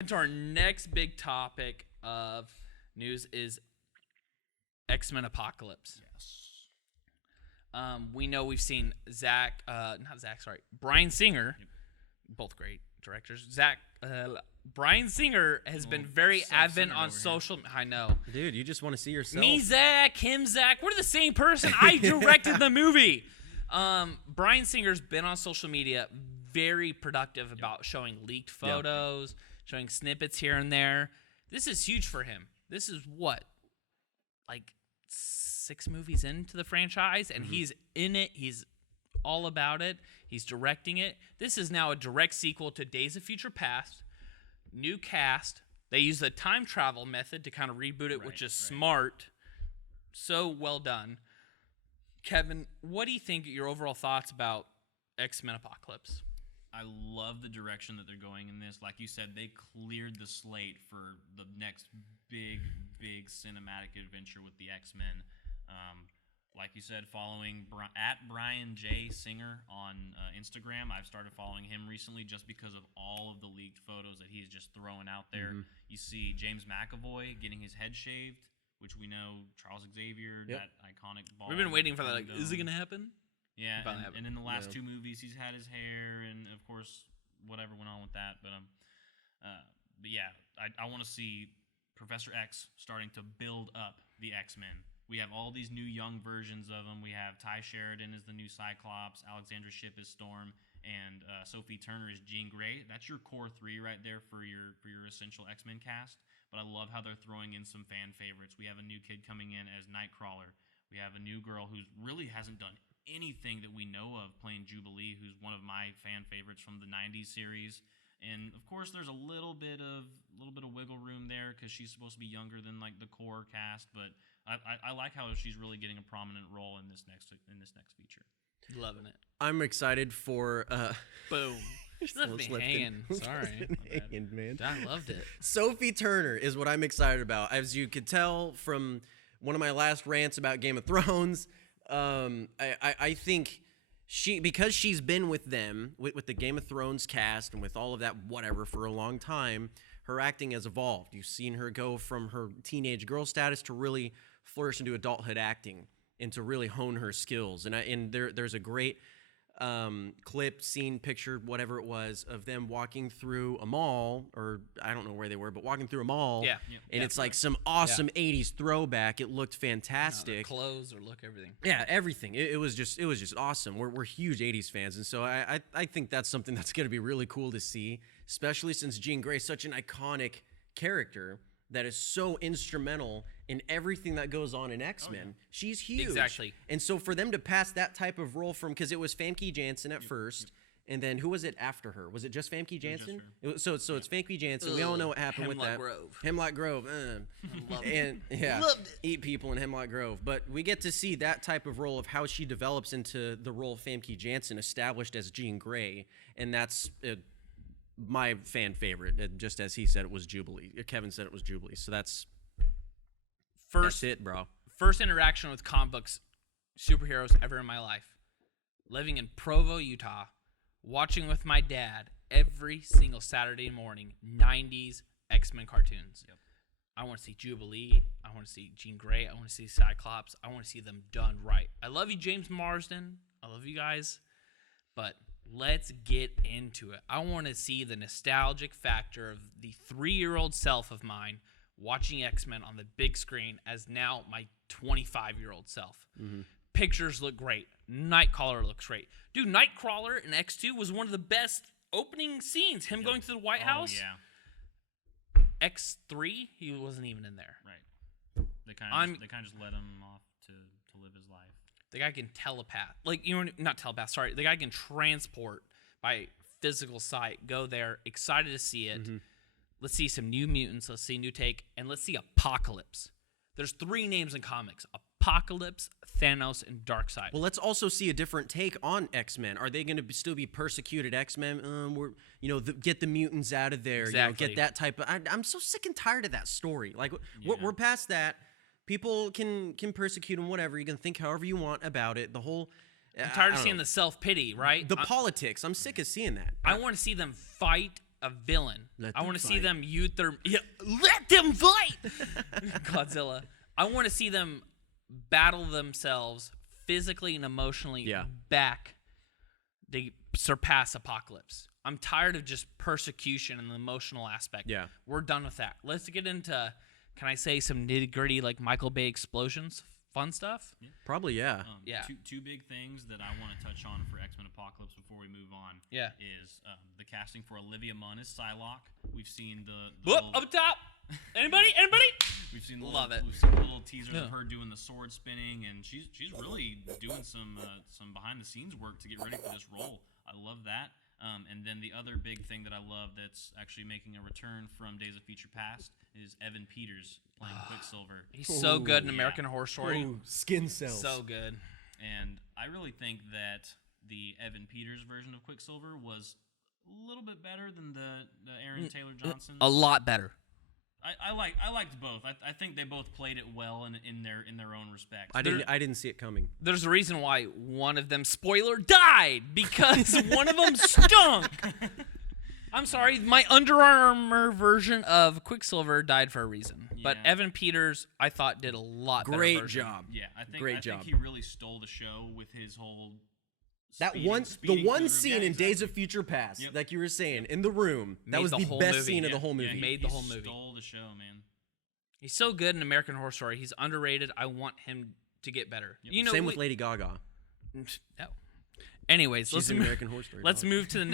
Into our next big topic of news is X-Men Apocalypse. Yes. We know we've seen Bryan Singer, both great directors. Bryan Singer has been very avid on social. I know, dude. You just want to see yourself. Me, Zach, him, Zach. We're the same person. I directed the movie. Bryan Singer's been on social media, very productive about showing leaked photos, showing snippets here and there. This is huge for him. This is what, like 6 movies into the franchise, and he's in it. He's all about it. He's directing it. This is now a direct sequel to Days of Future Past. New cast. They use the time travel method to kind of reboot it, which is smart. So well done. Kevin, what do you think your overall thoughts about X-Men Apocalypse? I love the direction that they're going in this. Like you said, they cleared the slate for the next big cinematic adventure with the X-Men. Like you said, following at Brian J. Singer on Instagram. I've started following him recently just because of all of the leaked photos that he's just throwing out there. You see James McAvoy getting his head shaved, which we know Charles Xavier, that iconic ball. We've been waiting for that. Like, is it going to happen? Yeah, and in the last 2 movies, he's had his hair, and of course, whatever went on with that. But yeah, I want to see Professor X starting to build up the X-Men. We have all these new young versions of them. We have Ty Sheridan as the new Cyclops, Alexandra Shipp as Storm, and Sophie Turner as Jean Grey. That's your core 3 right there for your essential X-Men cast. But I love how they're throwing in some fan favorites. We have a new kid coming in as Nightcrawler. We have a new girl who really hasn't done anything that we know of playing Jubilee, who's one of my fan favorites from the 90s series. And of course there's a little bit of wiggle room there because she's supposed to be younger than like the core cast, but I like how she's really getting a prominent role in this next feature. Loving it. I'm excited for boom. She left me hanging. Sorry. Hanging, man. I loved it. Sophie Turner is what I'm excited about. As you could tell from one of my last rants about Game of Thrones, I think because she's been with them, with the Game of Thrones cast and with all of that whatever for a long time, her acting has evolved. You've seen her go from her teenage girl status to really flourish into adulthood acting and to really hone her skills. And there's a great clip, scene, picture, whatever it was, of them walking through a mall, or I don't know where they were, but walking through a mall. Yeah. And it's like some awesome 80s throwback. It looked fantastic. Clothes or look, everything. Yeah, everything. It was just awesome. We're huge 80s fans, and so I think that's something that's going to be really cool to see, especially since Jean Grey is such an iconic character that is so instrumental in everything that goes on in X-Men. Oh, yeah. She's huge. Exactly. And so for them to pass that type of role from, because it was Famke Janssen at first, and then who was it after her? Was it just Famke Janssen? It's Famke Janssen. We all know what happened with that. Hemlock Grove. Loved it. Loved it. Eat people in Hemlock Grove. But we get to see that type of role of how she develops into the role of Famke Janssen, established as Jean Grey, and that's my fan favorite. Just as he said, it was Jubilee. Kevin said it was Jubilee. So that's it, bro. First interaction with comic books superheroes ever in my life. Living in Provo, Utah, watching with my dad every single Saturday morning 90s X-Men cartoons. Yep. I want to see Jubilee. I want to see Jean Grey. I want to see Cyclops. I want to see them done right. I love you, James Marsden. I love you guys. But let's get into it. I want to see the nostalgic factor of the 3-year-old self of mine watching X-Men on the big screen as now my 25-year-old self. Mm-hmm. Pictures look great. Nightcrawler looks great. Dude, Nightcrawler in X2 was one of the best opening scenes. Him going to the White House. Yeah. X3, he wasn't even in there. Right. They kind of just let him off to live his life. The guy can telepath. Not telepath, sorry. The guy can transport by physical sight. Go there. Excited to see it. Mm-hmm. Let's see some new mutants. Let's see a new take. And let's see Apocalypse. There's 3 names in comics. Apocalypse, Thanos, and Darkseid. Well, let's also see a different take on X-Men. Are they going to still be persecuted X-Men? Get the mutants out of there. Exactly. Get that type of... I'm so sick and tired of that story. We're past that. People can persecute them, whatever. You can think however you want about it. The whole... I'm tired of seeing the self-pity, right? The politics. I'm sick of seeing that. I want to see them fight a villain. Let I them want to see fight. them use their let them fight. Godzilla. I want to see them battle themselves physically and emotionally back. They surpass Apocalypse. I'm tired of just persecution and the emotional aspect. Yeah. We're done with that. Let's get into, can I say, some nitty-gritty, like Michael Bay explosions, fun stuff? Probably, yeah. Yeah. Two big things that I want to touch on for X-Men Apocalypse before we move on. Yeah. Is the casting for Olivia Munn as Psylocke. We've seen the Whoop, little, up top. Anybody? we've seen the Love little, it. We've seen the little teasers Yeah. of her doing the sword spinning, and she's really doing some behind the scenes work to get ready for this role. I love that. And then the other big thing that I love that's actually making a return from Days of Future Past is Evan Peters playing Quicksilver. He's so good in yeah. American Horror Story. Ooh, skin cells. So good. And I really think that the Evan Peters version of Quicksilver was a little bit better than the Aaron Taylor Johnson. A lot better. I liked both. I think they both played it well in their own respects. I didn't see it coming. There's a reason why one of them, spoiler, died, because one of them stunk. I'm sorry, my Under Armour version of Quicksilver died for a reason. But Yeah. Evan Peters, I thought, did a lot better Great version. job. Yeah, I think Great I job. think he really stole the show with his whole The speeding one through the scene room. in Yeah, Days exactly. of Future Past, Yep. like you were saying, in the room, that Made was the the whole best movie. scene of the Yeah, whole movie. Yeah, Made the whole movie. Stole the show, man. He's so good in American Horror Story. He's underrated. I want him to get better. Yep. You know, Same with Lady Gaga. No. Anyways, She's in American Horror Story. let's dog. move to the next